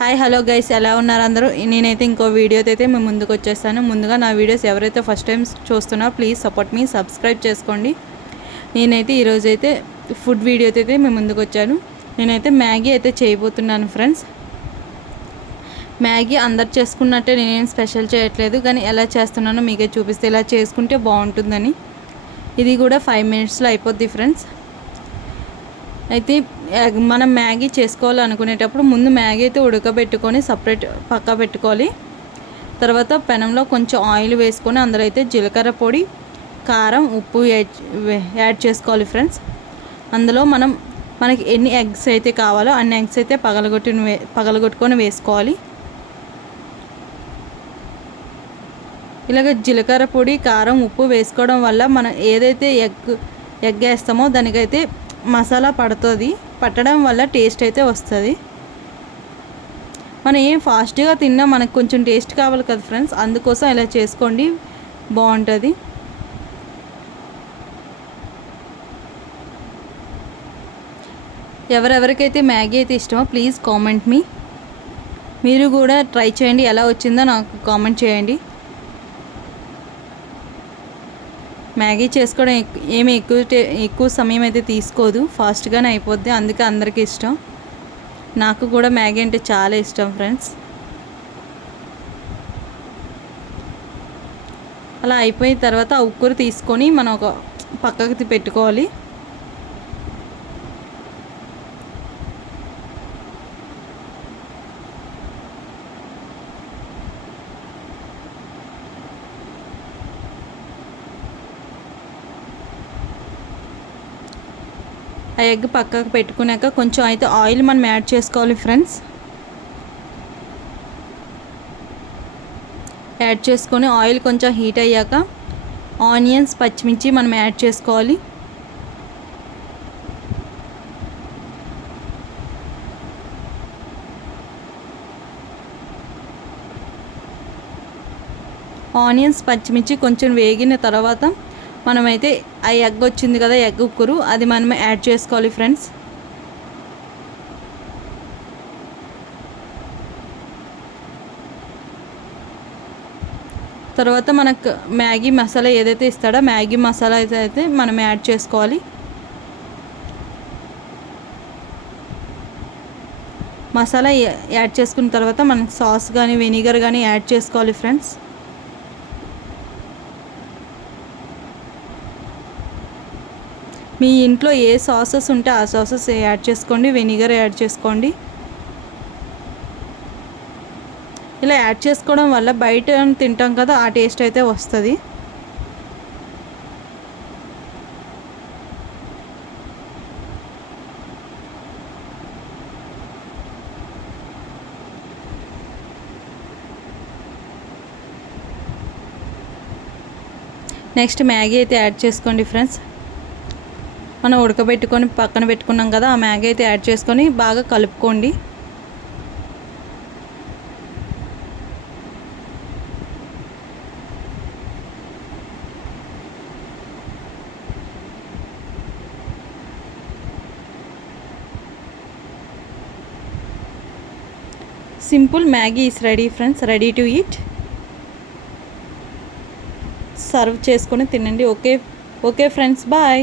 Hi hello guys ఎలా ఉన్నారు అందరూ? నేనైతే ఇంకో వీడియోతో అయితే మేము ముందుకు వచ్చేస్తాను. ముందుగా నా వీడియోస్ ఎవరైతే ఫస్ట్ టైం చూస్తున్నారో ప్లీజ్ సపోర్ట్ మీ సబ్స్క్రైబ్ చేసుకోండి. నేనైతే ఈరోజు అయితే ఫుడ్ వీడియోతో అయితే మేము ముందుకు వచ్చాను. నేనైతే మ్యాగీ అయితే చేయబోతున్నాను ఫ్రెండ్స్ మ్యాగీ అందరు చేసుకున్నట్టే నేనేం స్పెషల్ చేయట్లేదు కానీ ఎలా చేస్తున్నానో మీకే చూపిస్తే ఇలా చేసుకుంటే బాగుంటుందని. ఇది కూడా ఫైవ్ మినిట్స్లో అయిపోద్ది ఫ్రెండ్స్ అయితే ఎగ్- మనం మ్యాగీ చేసుకోవాలనుకునేటప్పుడు ముందు మ్యాగీ అయితే ఉడకబెట్టుకొని సపరేట్ పక్క పెట్టుకోవాలి. తర్వాత పెనంలో కొంచెం ఆయిల్ వేసుకొని అందులో అయితే జీలకర్ర పొడి కారం ఉప్పు యాడ్ వే- యాడ్ చేసుకోవాలి ఫ్రెండ్స్. అందులో మనం మనకి ఎన్ని ఎగ్స్ అయితే కావాలో అన్ని ఎగ్స్ అయితే పగలగొట్టి పగలగొట్టుకొని వేసుకోవాలి. ఇలాగ జీలకర్ర పొడి కారం ఉప్పు వేసుకోవడం వల్ల మనం ఏదైతే ఎగ్ ఎగ్ వేస్తామో దానికైతే మసాలా పడుతుంది. పట్టడం వల్ల టేస్ట్ అయితే వస్తుంది. మనం ఏం ఫాస్ట్గా తిన్నా మనకు కొంచెం టేస్ట్ కావాలి కదా ఫ్రెండ్స్ అందుకోసం ఇలా చేసుకోండి. బాగుంటుంది. ఎవరెవరికైతే మ్యాగీ అయితే ఇష్టమో ప్లీజ్ కామెంట్ మీ మీరు కూడా ట్రై చేయండి. ఎలా వచ్చిందో నాకు కామెంట్ చేయండి. మ్యాగీ చేసుకోవడం ఏమి ఎక్కువ టే- ఎక్కువ సమయం అయితే తీసుకోదు. ఫాస్ట్గానే అయిపోద్ది. అందుకే అందరికీ ఇష్టం. నాకు కూడా మ్యాగీ అంటే చాలా ఇష్టం ఫ్రెండ్స్. అలా అయిపోయిన తర్వాత ఆ ఉక్కురు తీసుకొని మనం ఒక పక్కకి పెట్టుకోవాలి. ఆ ఎగ్ పక్కకు పెట్టుకున్నాక కొంచెం అయితే ఆయిల్ మనం యాడ్ చేసుకోవాలి ఫ్రెండ్స్. యాడ్ చేసుకొని ఆయిల్ కొంచెం హీట్ అయ్యాక ఆనియన్స్ పచ్చిమిర్చి మనం యాడ్ చేసుకోవాలి. ఆనియన్స్ పచ్చిమిర్చి కొంచెం వేగిన తర్వాత మనమైతే ఆ ఎగ్ వచ్చింది కదా ఎగ్ ఉక్కురు. అది మనం యాడ్ చేసుకోవాలి ఫ్రెండ్స్. తర్వాత మనకు మ్యాగీ మసాలా ఏదైతే ఇస్తాడో మ్యాగీ మసాలా అయితే అయితే మనం యాడ్ చేసుకోవాలి. మసాలా యాడ్ చేసుకున్న తర్వాత మనకు సాస్ కానీ వెనిగర్ కానీ యాడ్ చేసుకోవాలి ఫ్రెండ్స్. మీ ఇంట్లో ఏ సాసెస్ ఉంటే ఆ సాసెస్ యాడ్ చేసుకోండి వెనిగర్ యాడ్ చేసుకోండి. ఇలా యాడ్ చేసుకోవడం వల్ల బయట తింటాం కదా ఆ టేస్ట్ అయితే వస్తుంది. నెక్స్ట్ మ్యాగీ అయితే యాడ్ చేసుకోండి ఫ్రెండ్స్. మనం ఉడకబెట్టుకొని పక్కన పెట్టుకున్నాం కదా ఆ మ్యాగీ అయితే యాడ్ చేసుకొని బాగా కలుపుకోండి. Simple Maggi is ready friends ready to eat. Serve చేసుకొని తినండి. Okay okay friends bye.